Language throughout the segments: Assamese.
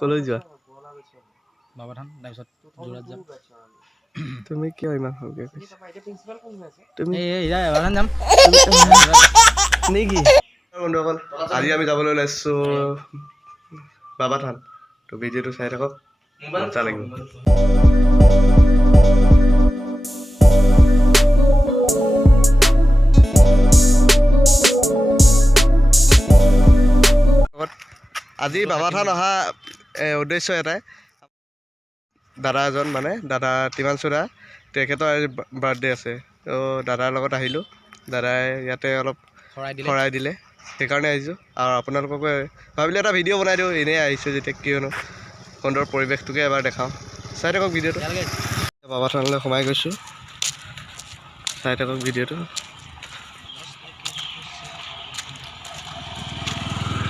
কলৈ যোৱা বাবা ধান তাৰপিছত যোৰাত যাম তুমি কিয় ইমান ভালকে কৈছা তুমি বাবা ধান যাম নেকি বন্ধুসকল আজি আমি যাবলৈ ওলাইছো বাবা ধান তো ভিডিঅ'টো চাই থাকক মজা লাগিব আজি বাবা ধান অহা উদ্দেশ্য এটাই দাদা এজন মানে দাদা তিমাঞ্চু দা তেখেতৰ আজি বাৰ্থডে আছে তো দাদাৰ লগত আহিলোঁ দাদাই ইয়াতে অলপ শৰাই দিলে সেইকাৰণে আহিছোঁ আৰু আপোনালোককো ভাবিলে এটা ভিডিঅ' বনাই দিওঁ এনেই আহিছোঁ যেতিয়া কিয়নো সুন্দৰ পৰিৱেশটোকে এবাৰ দেখাওঁ চাই থাকক ভিডিঅ'টো বাবা থানলৈ সোমাই গৈছোঁ চাই থাকক ভিডিঅ'টো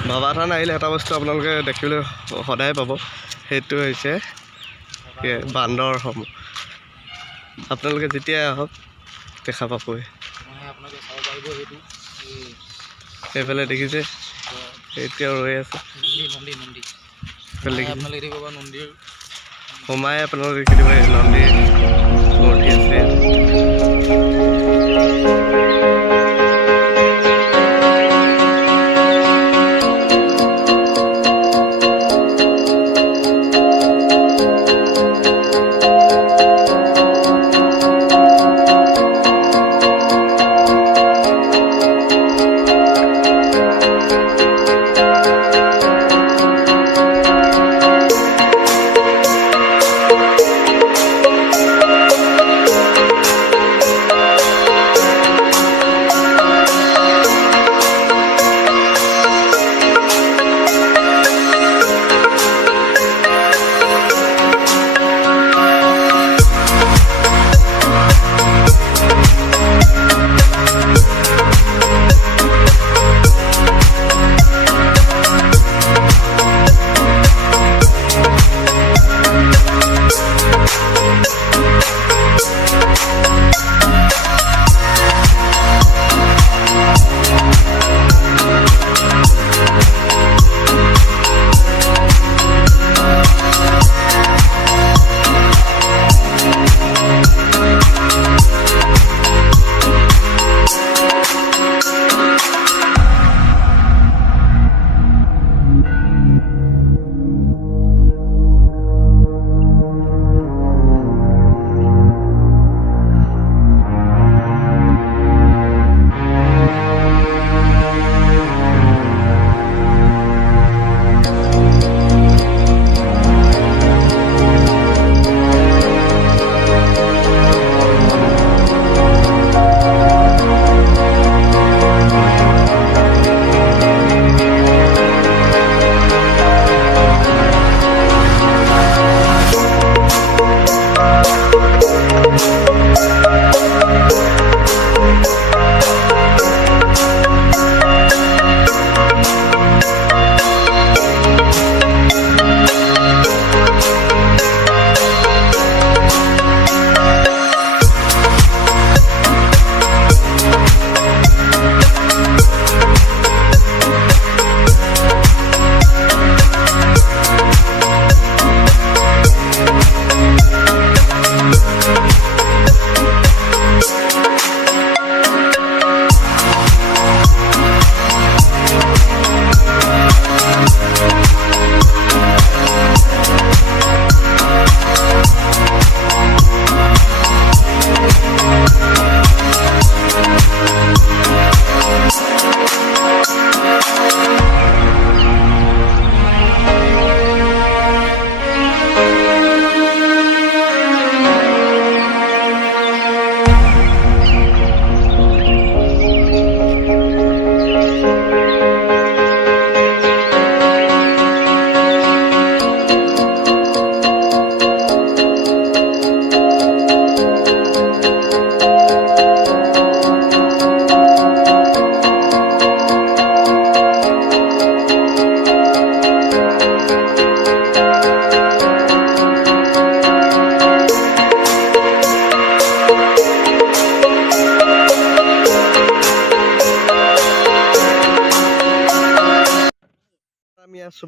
বাবা থান আহিলে এটা বস্তু আপোনালোকে দেখিবলৈ সদায় পাব সেইটো হৈছে বান্দৰসমূহ আপোনালোকে যেতিয়াই আহক দেখা পাবই এইফালে দেখিছে এতিয়াও ৰৈ আছে সোমাই আপোনালোকে দেখি দিব নন্দীৰ মূৰ্তি আছে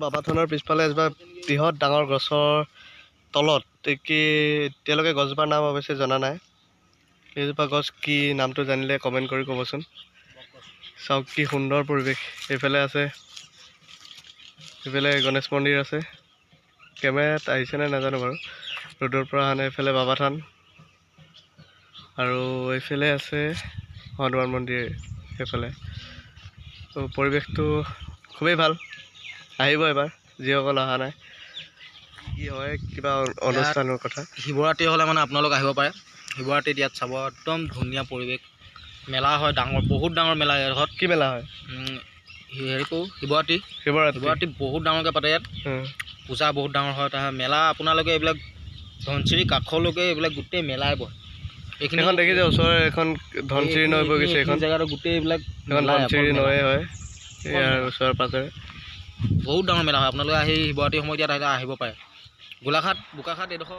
বাবা থানৰ পিছফালে এজোপা বৃহৎ ডাঙৰ গছৰ তলত এতিয়ালৈকে গছজোপাৰ নাম অৱশ্যে জনা নাই। এইজোপা গছ কি নামটো জানিলে কমেণ্ট কৰি ক'বচোন। চাওক কি সুন্দৰ পৰিৱেশ। এইফালে আছে, এইফালে গণেশ মন্দিৰ আছে। কেমেৰাত আহিছেনে নাজানো বাৰু, ৰ'দৰ পৰা অহা নাই। এইফালে বাবা থান আৰু এইফালে আছে হনুমান মন্দিৰ। সেইফালে পৰিৱেশটো খুবেই ভাল। আহিব এবাৰ যিসকল অহা নাই। কি হয় কিবা অনুষ্ঠানৰ কথা। শিৱৰাত্ৰি হ'লে মানে আপোনালোক আহিব পাৰে। শিৱৰাত্ৰিত ইয়াত চাব একদম ধুনীয়া পৰিৱেশ। মেলা হয় ডাঙৰ, বহুত ডাঙৰ মেলা ইয়াত। কি মেলা হয়? হেৰি কৰোঁ শিৱৰাত্ৰি বহুত ডাঙৰকৈ পাতে ইয়াত। পূজা বহুত ডাঙৰ হয়। তাৰ মেলা আপোনালোকে এইবিলাক ধনচিৰি কাষলৈকে এইবিলাক গোটেই মেলাই বয়। এইখন দেখিছে ওচৰৰ এখন ধনচিৰি নৈ বৈ গৈছে। এইখন জেগাটো গোটেই এইবিলাক ধনচিৰি নৈ হয় ইয়াৰ ওচৰে পাঁজৰে। বহুত ডাঙৰ মেলা হয়। আপোনালোকে আহি শিৱৰাত্ৰিৰ সময়ত ইয়াত আহিব পাৰে। গোলাঘাট বোকাখাট এইডোখৰ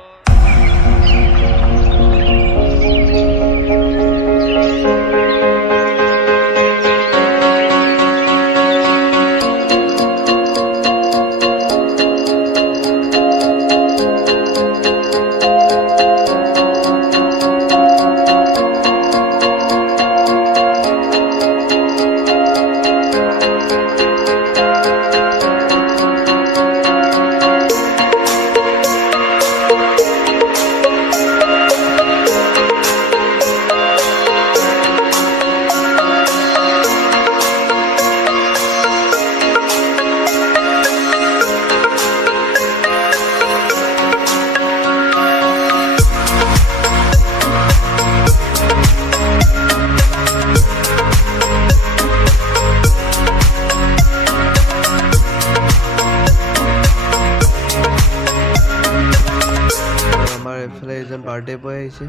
এইফালে এজন বাৰ্থডে বয় আহিছে।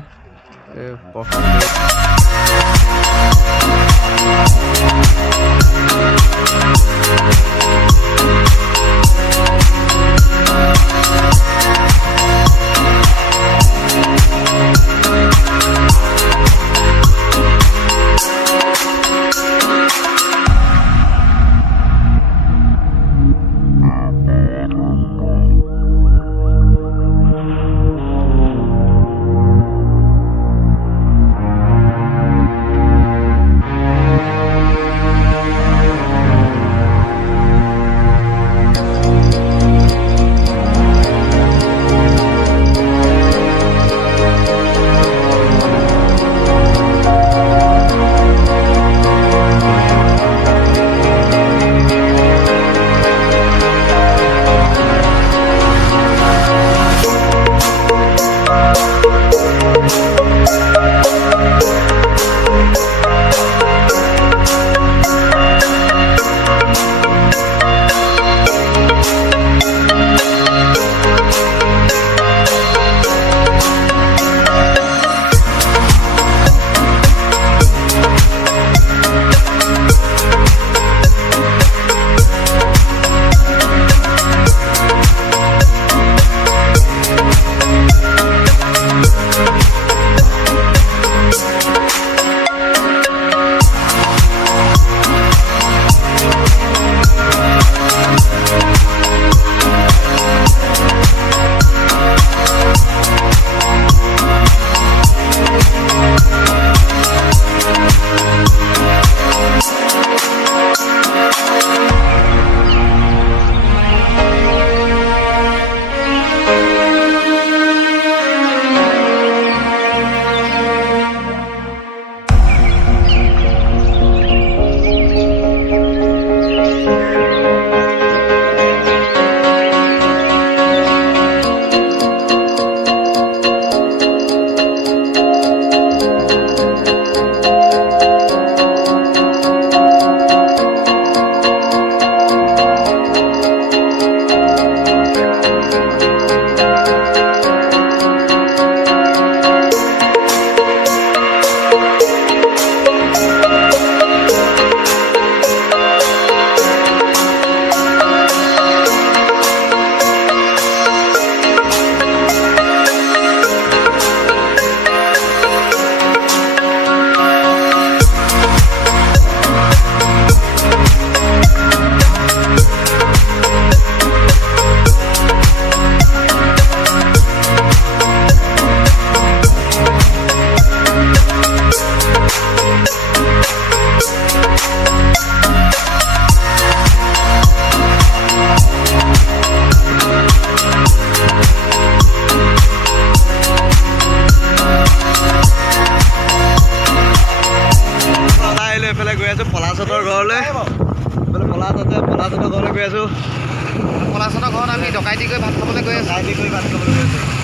ডকাইতি কৰি ভাত খাবলৈ গৈ আছে ডকাইতি কৰি ভাত খাবলৈ গৈ আছে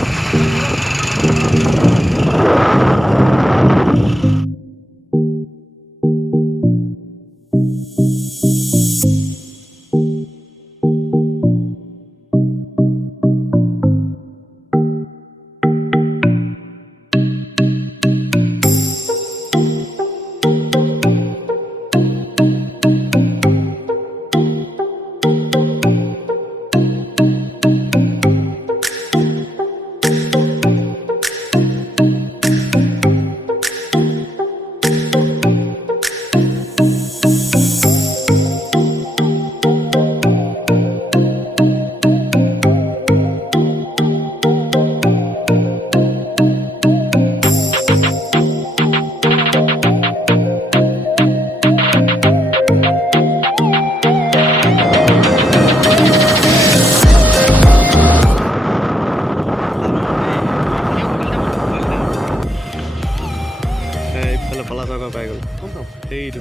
এইফালে পলাচৰ ঘৰ পাই গ'ল কোনটো সেইটো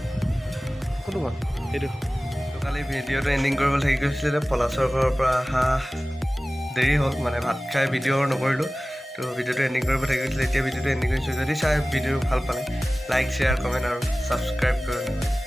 কোনটো ঘৰ সেইটো কালি ভিডিঅ'টো এণ্ডিং কৰিবলৈ থাকি গৈছিলে পলাচৰ ঘৰৰ পৰা অহা দেৰি হ'ল মানে ভাত খাই ভিডিঅ' নকৰিলোঁ তো ভিডিঅ'টো এণ্ডিং কৰিব থাকি গৈছিলে এতিয়া ভিডিঅ'টো এণ্ডিং কৰিছোঁ যদি চাই ভিডিঅ' ভাল পালে লাইক শ্বেয়াৰ কমেণ্ট আৰু ছাবস্ক্ৰাইব কৰিব